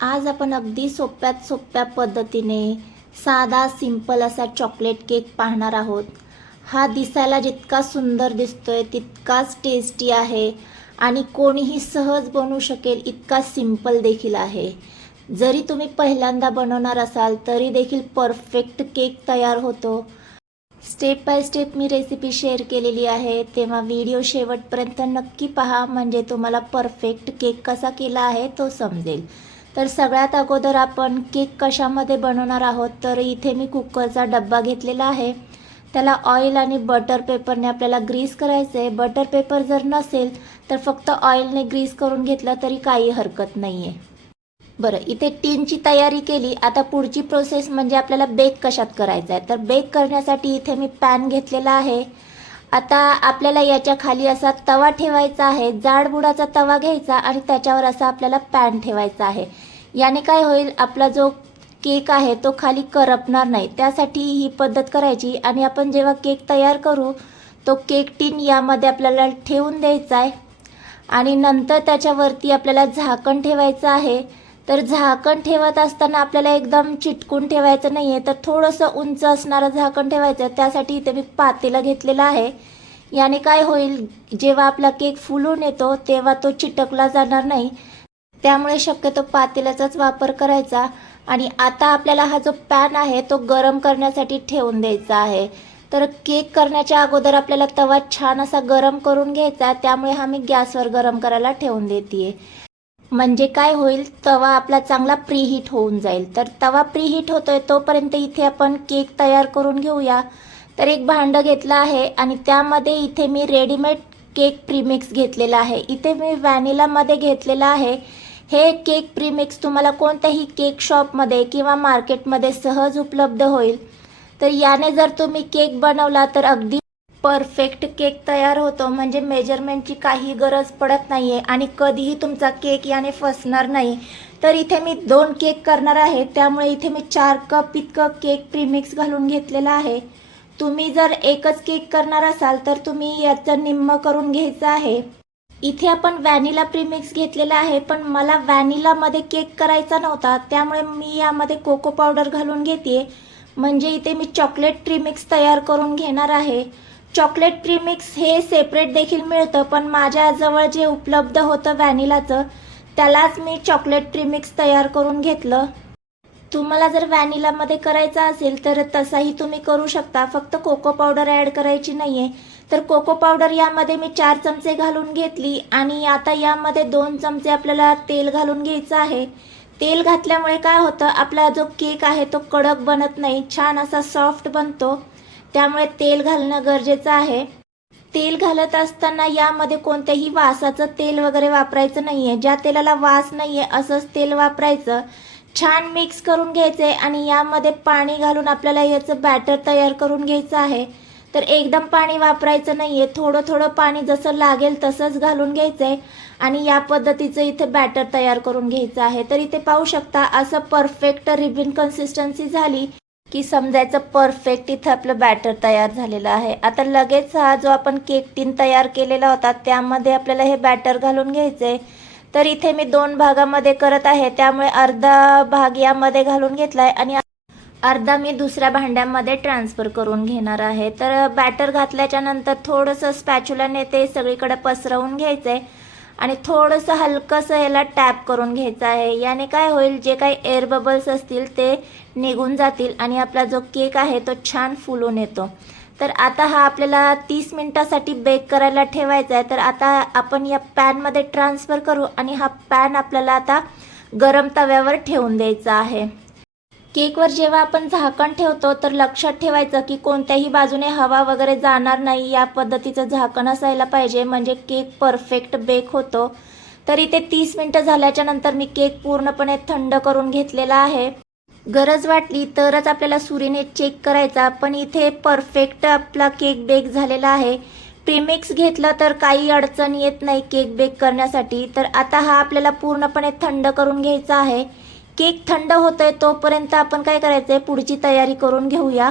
आज आपण अगदी सोप्यात सोप्या पद्धतीने साधा सिंपल असा चॉकलेट केक पाहणार आहोत. हा दिसायला जितका सुंदर दिसतोय तितकाच टेस्टी आहे आणि कोणीही सहज बनवू शकेल इतका सिंपल देखील आहे. जरी तुम्ही पहिल्यांदा बनवणार असाल तरी देखील परफेक्ट केक तयार होतो. स्टेप बाय स्टेप मी रेसिपी शेअर केलेली आहे. तेव्हा व्हिडिओ शेवटपर्यंत नक्की पहा म्हणजे तुम्हाला परफेक्ट केक कसा केला आहे तो समजेल. तर सगळ्यात अगोदर आपण केक कशामध्ये बनवणार आहोत तर इथे मी कुकरचा डब्बा घेतलेला आहे. त्याला ऑइल आणि बटर पेपरने आपल्याला ग्रीस करायचं आहे बटर पेपर जर नसेल तर फक्त ऑइलने ग्रीस करून घेतलं तरी काही हरकत नाही आहे बरं इथे टीनची तयारी केली. आता पुढची प्रोसेस म्हणजे आपल्याला बेक कशात करायचं आहे तर बेक करण्यासाठी इथे मी पॅन घेतलेला आहे. आता आपल्याला याच्या खाली असा तवा ठेवायचा आहे जाडबुडाचा तवा घ्यायचा आणि त्याच्यावर असा आपल्याला पॅन ठेवायचा आहे. याने काय होईल आपला जो केक आहे तो खाली करपणार नाही. त्यासाठी ही पद्धत करायची आणि आपण जेव्हा केक तयार करू तो केक टीन यामध्ये आपल्याला ठेवून द्यायचा आहे आणि नंतर त्याच्यावरती आपल्याला झाकण ठेवायचं आहे. तर झाकण ठेवत असताना आपल्याला एकदम चिटकून ठेवायचं नाही आहे तर थोडंसं उंच असणारं झाकण ठेवायचं. त्यासाठी इथे मी पातेलं घेतलेलं आहे. याने काय होईल जेव्हा आपला केक फुलून येतो तेव्हा तो चिटकला जाणार नाही. त्यामुळे शक्यतो पातेल्याचाच वापर करायचा. आणि आता आपल्याला हा जो पॅन आहे तो गरम करण्यासाठी ठेवून द्यायचा आहे. तर केक करण्याच्या अगोदर आपल्याला तवा छान असा गरम करून घ्यायचा. त्यामुळे हा मी गॅसवर गरम करायला ठेवून देते म्हणजे काय होईल? तवा आपला चांगला प्रीहीट होऊन जाईल. तर तवा प्रीहीट होतोय तोपर्यंत इथे आपण केक तयार करून घेऊया. तर एक भांडं घेतलं आहे आणि त्यामध्ये इथे मी रेडीमेड केक प्रीमिक्स घेतलेला आहे. इथे मी व्हॅनिलामध्ये घेतलेला आहे. हे केक प्रीमिक्स तुम्हाला कोणत्याही केक शॉपमध्ये किंवा मार्केटमध्ये सहज उपलब्ध होईल. तर याने जर तुम्ही केक बनवला तर अगदी परफेक्ट केक तयार होतो. म्हणजे मेजरमेंटची काही गरज पडत नाही आहे आणि कधीही तुमचा केक याने फसणार नाही. तर इथे मी दोन केक करणार आहे. त्यामुळे इथे मी चार कप इतकं केक प्रीमिक्स घालून घेतलेला आहे. तुम्ही जर एकच केक करणार असाल तर तुम्ही याचं निम्म करून घ्यायचं आहे. इथे आपण व्हॅनिला प्रीमिक्स घेतलेला आहे पण मला व्हॅनिलामध्ये केक करायचा नव्हता. त्यामुळे मी यामध्ये कोको पावडर घालून घेते म्हणजे इथे मी चॉकलेट प्रीमिक्स तयार करून घेणार आहे. चॉकलेट प्रीमिक्स हे सेपरेट देखील मिळतं पण माझ्याजवळ जे उपलब्ध होतं व्हॅनिलाचं त्यालाच मी चॉकलेट प्रीमिक्स तयार करून घेतलं. तुम्हाला जर व्हॅनिलामध्ये करायचं असेल तर तसाही तुम्ही करू शकता. फक्त कोको पावडर ॲड करायची नाही आहे तर कोको पावडर यामध्ये मी चार चमचे घालून घेतली आणि आता यामध्ये दोन चमचे आपल्याला तेल घालून घ्यायचं आहे. तेल घातल्यामुळे काय होतं आपला जो केक आहे तो कडक बनत नाही. छान असा सॉफ्ट बनतो. त्यामुळे तेल घालणं गरजेचं आहे. तेल घालत असताना यामध्ये कोणत्याही वासाचं तेल वगैरे वापरायचं नाही आहे ज्या तेलाला वास नाही आहे असंच तेल वापरायचं. छान मिक्स करून घ्यायचं आहे आणि यामध्ये पाणी घालून आपल्याला याचं बॅटर तयार करून घ्यायचं आहे. तर एकदम पाणी वापरायचं नाही आहे थोडं थोडं पाणी जसं लागेल तसंच घालून घ्यायचं आहे आणि या पद्धतीचं इथे बॅटर तयार करून घ्यायचं आहे. तर इथे पाहू शकता असं परफेक्ट रिबिन कन्सिस्टन्सी झाली. की समजायचं परफेक्ट इथं आपलं बॅटर तयार झालेलं आहे. आता लगेच हा जो आपण केक टीन तयार केलेला होता त्यामध्ये आपल्याला हे बॅटर घालून घ्यायचं. आहे तर इथे मी दोन भागामध्ये करत आहे. त्यामुळे अर्धा भाग यामध्ये घालून घेतला आहे आणि अर्धा मी दुसऱ्या भांड्यामध्ये ट्रान्सफर करून घेणार आहे. तर बॅटर घातल्याच्या नंतर थोडंसं स्पॅच्युलाने ते सगळीकडे पसरवून घ्यायचं आहे आणि थोडंसं हलकंसं ह्याला टॅप करून घ्यायचं आहे. याने काय होईल जे काही एअर बबल्स असतील ते निघून जातील आणि आपला जो केक आहे तो छान फुलून येतो. तर आता हा आपल्याला तीस मिनटासाठी बेक करायला ठेवायचा आहे. तर आता आपण या पॅनमध्ये ट्रान्सफर करू आणि हा पॅन आपल्याला आता गरम तव्यावर ठेवून द्यायचा आहे. केकवर जेव्हा आपण झाकण ठेवतो तर लक्षात ठेवायचं की कोणत्याही बाजूने हवा वगैरे जाणार नाही. या पद्धतीचं झाकण असायला पाहिजे म्हणजे केक परफेक्ट बेक होतो. तर इथे तीस मिनटं झाल्याच्यानंतर मी केक पूर्णपणे थंड करून घेतलेला आहे. गरज वाटली तरच आपल्याला सुरीने चेक करायचा पण इथे परफेक्ट आपला केक बेक झालेला आहे. प्रीमिक्स घेतलं तर काही अडचण येत नाही केक बेक करण्यासाठी तर आता हा आपल्याला पूर्णपणे थंड करून घ्यायचा आहे. केक थंड होतोय तोपर्यंत आपण काय करायचंय? पुढची तयारी करून घेऊया.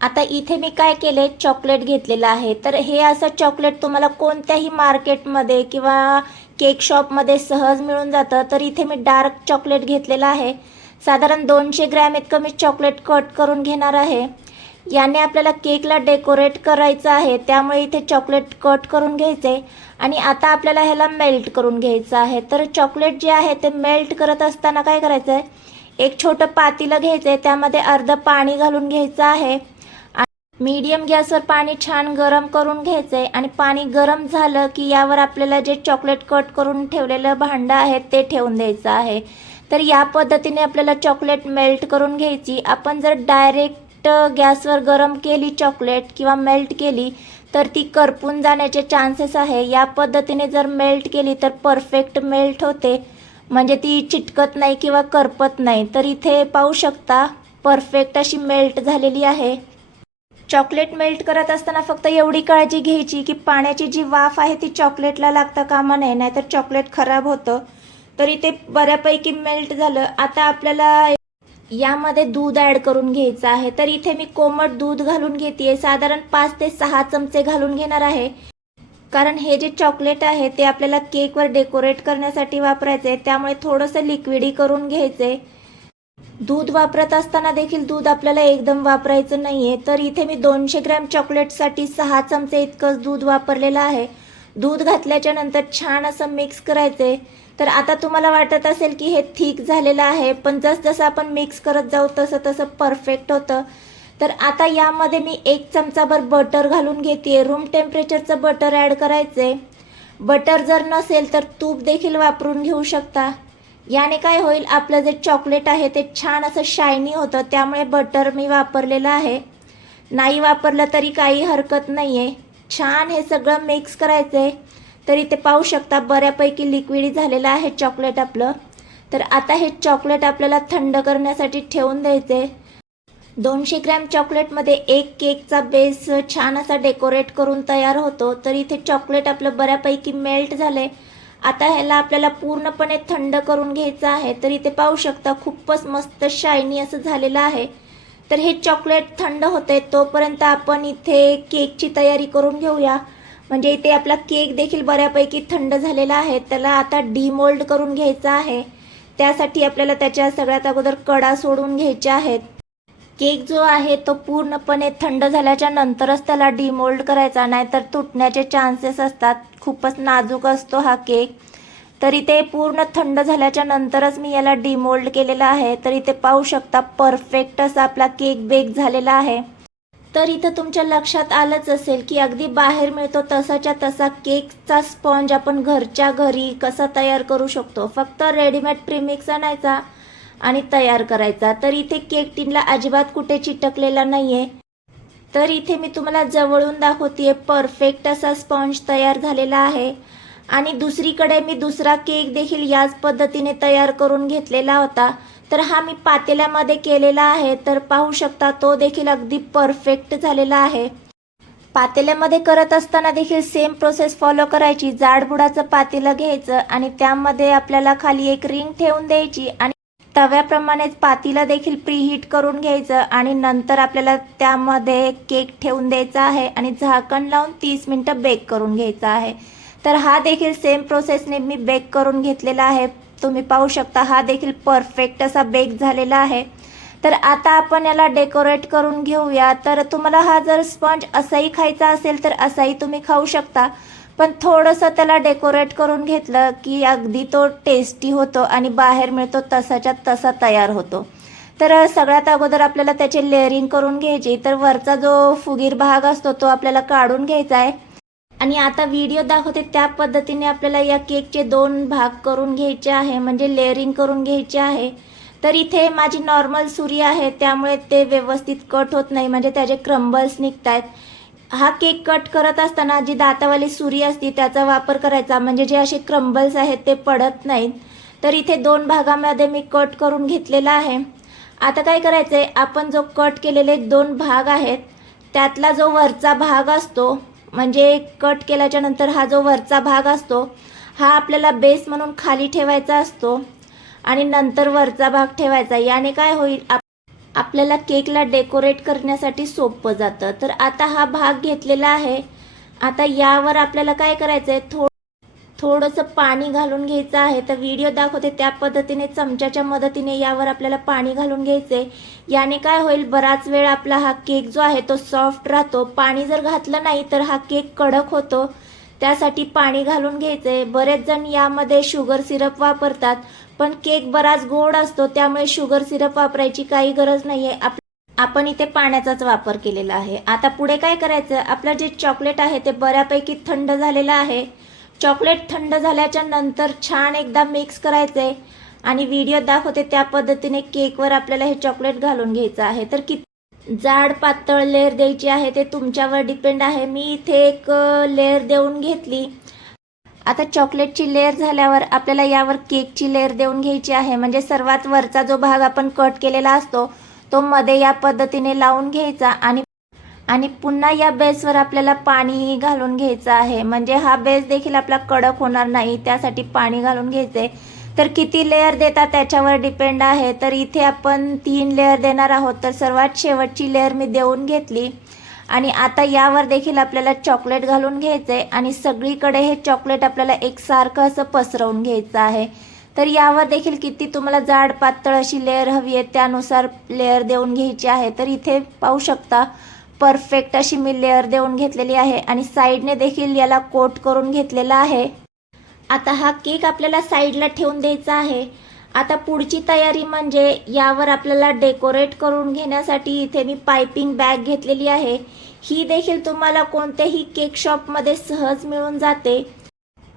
आता इथे मी काय केले चॉकलेट घेतलेलं आहे. तर हे असं चॉकलेट तुम्हाला कोणत्याही मार्केटमध्ये किंवा केक शॉपमध्ये सहज मिळून जातं. तर इथे मी डार्क चॉकलेट घेतलेलं आहे. साधारण दोनशे ग्रॅम इतकं मी चॉकलेट कट करून घेणार आहे. याने आपल्याला केकला डेकोरेट करायचं आहे. त्यामुळे इथे चॉकलेट कट करून घ्यायचे आणि आता आपल्याला ह्याला मेल्ट करून घ्यायचं आहे. तर चॉकलेट जे आहे ते मेल्ट करत असताना काय करायचं आहे एक छोटं पातीलं घ्यायचं आहे त्यामध्ये अर्धं पाणी घालून घ्यायचं आहे. मीडियम गॅसवर पाणी छान गरम करून घ्यायचं आहे आणि पाणी गरम झालं की यावर आपल्याला जे चॉकलेट कट करून ठेवलेलं भांडं आहे ते ठेवून द्यायचं आहे. तर या पद्धतीने आपल्याला चॉकलेट मेल्ट करून घ्यायची. आपण जर डायरेक्ट गॅसवर गरम केली चॉकलेट किंवा मेल्ट केली तर ती करपून जाण्याचे चान्सेस आहे. या पद्धतीने जर मेल्ट केली तर परफेक्ट मेल्ट होते. म्हणजे ती चिटकत नाही किंवा करपत नाही. तर इथे पाहू शकता परफेक्ट अशी मेल्ट झालेली आहे. चॉकलेट मेल्ट करत असताना फक्त एवढी काळजी घ्यायची की पाण्याची जी वाफ आहे ती चॉकलेटला लागता कामा नये नाहीतर चॉकलेट खराब होतं. तर इथे बऱ्यापैकी मेल्ट झालं. आता आपल्याला यामध्ये दूध ॲड करून घ्यायचं आहे. तर इथे मी कोमट दूध घालून घेते साधारण पाच ते सहा चमचे घालून घेणार आहे. कारण हे जे चॉकलेट आहे ते आपल्याला केकवर डेकोरेट करण्यासाठी वापरायचे त्यामुळे थोडंसं लिक्विडी करून घ्यायचे दूध वापरत असताना देखील दूध आपल्याला एकदम वापरायचं नाही आहे तर इथे मी दोनशे ग्रॅम चॉकलेटसाठी सहा चमचे इतकंच दूध वापरलेलं आहे. दूध घातल्याच्या नंतर छान असं मिक्स करायचे तर आता तुम्हाला वाटत असेल की हे थिक झालेलं आहे पण जसजसं आपण मिक्स करत जाऊ तसं तसं परफेक्ट होतं. तर आता यामध्ये मी एक चमचाभर बटर घालून घेते रूम टेम्परेचरचं बटर ॲड करायचंय. बटर जर नसेल तर तूप देखील वापरून घेऊ शकता. याने काय होईल आपलं जे चॉकलेट आहे ते छान असं शायनी होतं त्यामुळे बटर मी वापरलेलं आहे. नाही वापरलं तरी काही हरकत नाही आहे छान हे सगळं मिक्स करायचं आहे तर इथे पाहू शकता बऱ्यापैकी लिक्विड झालेलं आहे चॉकलेट आपलं. तर आता हे चॉकलेट आपल्याला थंड करण्यासाठी ठेवून द्यायचे दोनशे ग्रॅम चॉकलेटमध्ये एक केकचा बेस छान असा डेकोरेट करून तयार होतो. तर इथे चॉकलेट आपलं बऱ्यापैकी मेल्ट झाले आता ह्याला आपल्याला पूर्णपणे थंड करून घ्यायचं आहे. तर इथे पाहू शकता खूपच मस्त शायनी असं झालेलं आहे. तर हे चॉकलेट थंड होते तोपर्यंत आपण इथे केकची तयारी करून घेऊया. म्हणजे इथे आपला केक देखील बऱ्यापैकी थंड झालेला आहे. त्याला आता डीमोल्ड करून घ्यायचा आहे. त्यासाठी आपल्याला त्याच्या सगळ्यात अगोदर कडा सोडून घ्यायच्या आहेत. केक जो आहे तो पूर्णपणे थंड झाल्याच्या नंतरच त्याला डिमोल्ड करायचा नाहीतर तुटण्याचे चान्सेस असतात. खूपच नाजूक असतो हा केक. तर इथे पूर्ण थंड झाल्याच्या नंतरच मी याला डिमोल्ड केलेला आहे. तर इथे पाहू शकता परफेक्ट असा आपला केक बेक झालेला आहे. तर इथं तुमच्या लक्षात आलंच असेल की अगदी बाहेर मिळतो तसाच्या तसा केकचा स्पॉन्ज आपण घरच्या घरी कसा तयार करू शकतो? फक्त रेडीमेड प्रीमिक्स आणायचा आणि तयार करायचा. तर इथे केक टिनला अजिबात कुठे चिटकलेला नाही आहे तर इथे मी तुम्हाला जवळून दाखवते परफेक्ट असा स्पॉन्ज तयार झालेला आहे. आणि दुसरीकडे मी दुसरा केक देखील याच पद्धतीने तयार करून घेतलेला होता. तर हा मी पातेल्यामध्ये केलेला आहे तर पाहू शकता तो देखील अगदी परफेक्ट झालेला आहे. पातेल्यामध्ये करत असताना देखील सेम प्रोसेस फॉलो करायची. जाडबुडाचं पातेलं घ्यायचं आणि त्यामध्ये आपल्याला खाली एक रिंग ठेवून द्यायची आणि तव्याप्रमाणेच पातीला देखील प्रीहीट करून घ्यायचं आणि नंतर आपल्याला त्यामध्ये केक ठेवून द्यायचा आहे आणि झाकण लावून तीस मिनटं बेक करून घ्यायचा आहे. तर हा देखील सेम प्रोसेसने मी बेक करून घेतलेला आहे. तुम्ही पाहू शकता हा देखील परफेक्ट असा बेक झालेला आहे. तर आता आपण याला डेकोरेट करून घेऊया. तर तुम्हाला हा जर स्पंज असाही खायचा असेल तर असाही तुम्ही खाऊ शकता. पण थोडंसं त्याला डेकोरेट करून घेतलं की अगदी तो टेस्टी होतो आणि बाहेर मिळतो तसाच्या तसा तयार होतो. तर सगळ्यात अगोदर आपल्याला त्याचे लेअरिंग करून घ्यायची. तर वरचा जो फुगीर भाग असतो तो आपल्याला काढून घ्यायचा आहे. आणि आता व्हिडिओ दाखवते त्या पद्धतीने आपल्याला या केकचे दोन भाग करून घ्यायचे आहे म्हणजे लेअरिंग करून घ्यायचे आहे. तर इथे माझी नॉर्मल सुरी आहे त्यामुळे ते व्यवस्थित कट होत नाही म्हणजे त्याचे क्रम्बल्स निघत आहेत हा केक कट करत असताना जी दातावाली सुरी असती त्याचा वापर करायचा म्हणजे जे असे क्रम्बल्स आहेत ते पडत नाहीत. तर इथे दोन भागामध्ये मी कट करून घेतलेला आहे. आता काय करायचं आहे आपण जो कट केलेले दोन भाग आहेत त्यातला जो वरचा भाग असतो म्हणजे कट केल्याच्यानंतर हा जो वरचा भाग असतो हा आपल्याला बेस म्हणून खाली ठेवायचा असतो आणि नंतर वरचा भाग ठेवायचा. याने काय होईल? आप आपल्याला केकला डेकोरेट करण्यासाठी सोपं जातं. तर आता हा भाग घेतलेला आहे. आता यावर आपल्याला काय करायचं आहे थोडं थोडंसं पाणी घालून घ्यायचं आहे. तर व्हिडिओ दाखवते त्या पद्धतीने चमच्याच्या मदतीने यावर आपल्याला पाणी घालून घ्यायचे याने काय होईल बराच वेळ आपला हा केक जो आहे तो सॉफ्ट राहतो. पाणी जर घातलं नाही तर हा केक कडक होतो. त्यासाठी पाणी घालून घ्यायचे बरेच जण यामध्ये शुगर सिरप वापरतात पण केक बराच गोड असतो त्यामुळे शुगर सिरप वापरायची काही गरज नाहीये. आप आपण इथे पाण्याचाच वापर केलेला आहे. आता पुढे काय करायचं? आपलं जे चॉकलेट आहे ते बऱ्यापैकी थंड झालेलं आहे. चॉकलेट थंड झाल्याच्यानंतर छान एकदा मिक्स करायचे आणि व्हिडिओ दाखवते त्या पद्धतीने केकवर आपल्याला हे चॉकलेट घालून घ्यायचं आहे. तर किती जाड पातळ लेअर द्यायची आहे ते तुमच्यावर डिपेंड आहे. मी इथे एक लेअर देऊन घेतली. आता चॉकलेटची लेअर झाल्यावर आपल्याला यावर केकची लेअर देऊन घ्यायची आहे. म्हणजे सर्वात वरचा जो भाग आपण कट केलेला असतो तो मध्ये या पद्धतीने लावून घ्यायचा आणि आणि पुन्हा या बेसवर आपल्याला पाणी घालून घ्यायचं आहे. म्हणजे हा बेस देखील आपला कडक होणार नाही त्यासाठी पाणी घालून घ्यायचे. तर किती लेअर देता त्याच्यावर डिपेंड आहे. तर इथे आपण तीन लेअर देणार आहोत. तर सर्वात शेवटची लेअर मी देऊन घेतली. आणि आता यावर देखील आपल्याला चॉकलेट घालून घ्यायचे. आणि सगळीकडे हे चॉकलेट आपल्याला एकसारखं असं पसरवून घ्यायचं आहे. तर यावर देखील किती तुम्हाला जाड पातळ अशी लेअर हवी आहे त्यानुसार लेअर देऊन घ्यायची आहे. तर इथे पाहू शकता परफेक्ट अशी मी लेअर देऊन घेतलेली आहे आणि साईडने देखील याला कोट करून घेतलेला आहे. आता हा केक आपल्याला साईडला ठेवून द्यायचा आहे. आता पुढची तयारी म्हणजे यावर आपल्याला डेकोरेट करून घेण्यासाठी इथे मी पायपिंग बॅग घेतलेली आहे. ही देखील तुम्हाला कोणत्याही केक शॉपमध्ये सहज मिळून जाते.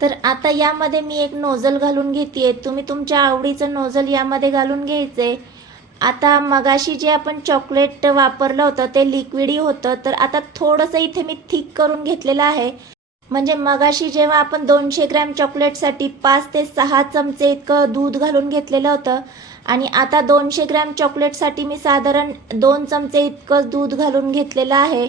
तर आता यामध्ये मी एक नोझल घालून घेते तुम्ही तुमच्या आवडीचं नोझल यामध्ये घालून घ्यायचे आता मगाशी जे आपण चॉकलेट वापरलं होतं ते लिक्विडही होतं. तर आता थोडंसं इथे मी थिक करून घेतलेलं आहे. म्हणजे मगाशी जेव्हा आपण दोनशे ग्रॅम चॉकलेटसाठी पाच ते सहा चमचे इतकं दूध घालून घेतलेलं होतं. आणि आता दोनशे ग्रॅम चॉकलेटसाठी मी साधारण दोन चमचे इतकं दूध घालून घेतलेलं आहे.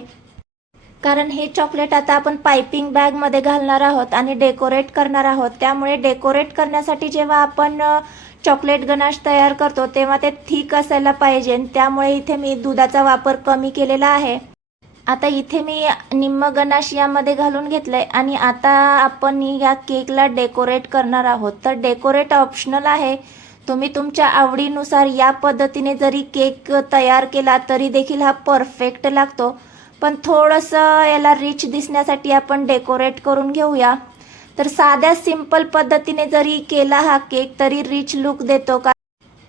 कारण हे चॉकलेट आता आपण पायपिंग बॅगमध्ये घालणार आहोत आणि डेकोरेट करणार आहोत. त्यामुळे डेकोरेट करण्यासाठी जेव्हा आपण चॉकलेट गनाश तयार करतो तेव्हा ते थिक असायला पाहिजे. त्यामुळे इथे मी दुधाचा वापर कमी केलेला आहे. आता इथे मी निम्म गनाश यामध्ये घालून घेतलंय. आणि आता आपण या केकला डेकोरेट करणार आहोत. तर डेकोरेट ऑप्शनल आहे. तुम्ही तुमच्या आवडीनुसार या पद्धतीने जरी केक तयार केला तरी देखील हा परफेक्ट लागतो. पण थोडंसं याला रिच दिसण्यासाठी आपण डेकोरेट करून घेऊया. तर साध्या सिंपल पद्धतीने जरी केला हा केक तरी रिच लुक देतो का?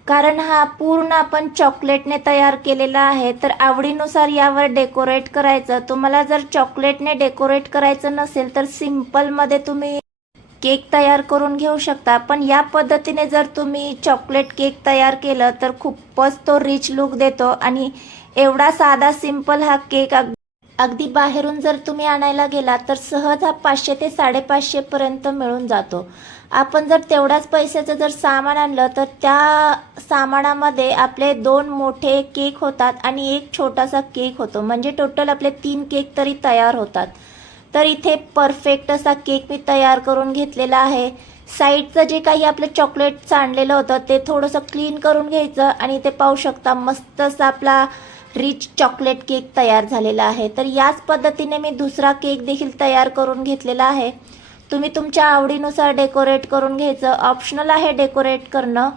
कारण हा पूर्ण आपण चॉकलेटने तयार केलेला आहे. तर आवडीनुसार यावर डेकोरेट करायचं. तुम्हाला जर चॉकलेटने डेकोरेट करायचं नसेल तर सिंपलमध्ये तुम्ही केक तयार करून घेऊ शकता. पण या पद्धतीने जर तुम्ही चॉकलेट केक तयार केलं तर खूपच तो रिच लुक देतो. आणि एवढा साधा सिंपल हा केक अग अगदी बाहेरून जर तुम्ही आणायला गेला तर सहज हा पाचशे ते साडेपाचशेपर्यंत मिळून जातो. आपण जर तेवढ्याच पैशाचं जर सामान आणलं तर त्या सामानामध्ये आपले दोन मोठे केक होतात आणि एक छोटासा केक होतो. म्हणजे टोटल आपले तीन केक तरी तयार होतात. तर इथे परफेक्ट असा केक मी तयार करून घेतलेला आहे. साईडचं जे काही आपलं चॉकलेट सांडलेलं होतं ते थोडंसं क्लीन करून घ्यायचं आणि ते पाहू शकता मस्त असा आपला रिच चॉकलेट केक तयार झालेला आहे. तर याच पद्धतीने मी दुसरा केक देखील तयार करून घेतलेला आहे. तुम्ही तुमच्या आवडीनुसार डेकोरेट करून घ्यायचं. ऑप्शनल आहे डेकोरेट करणं.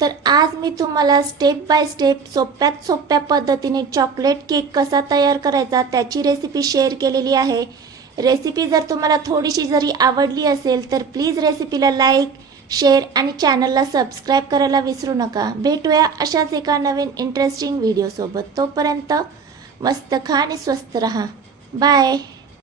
तर आज मी तुम्हाला स्टेप बाय स्टेप सोप्यात सोप्या पद्धतीने चॉकलेट केक कसा तयार करायचा त्याची रेसिपी शेअर केलेली आहे. रेसिपी जर तुम्हाला थोडीशी जरी आवडली असेल तर प्लीज रेसिपीला लाईक शेअर आणि चॅनलला सबस्क्राईब करायला विसरू नका. भेटूया अशाच एका नवीन इंटरेस्टिंग व्हिडिओसोबत तोपर्यंत मस्त खा आणि स्वस्त रहा. बाय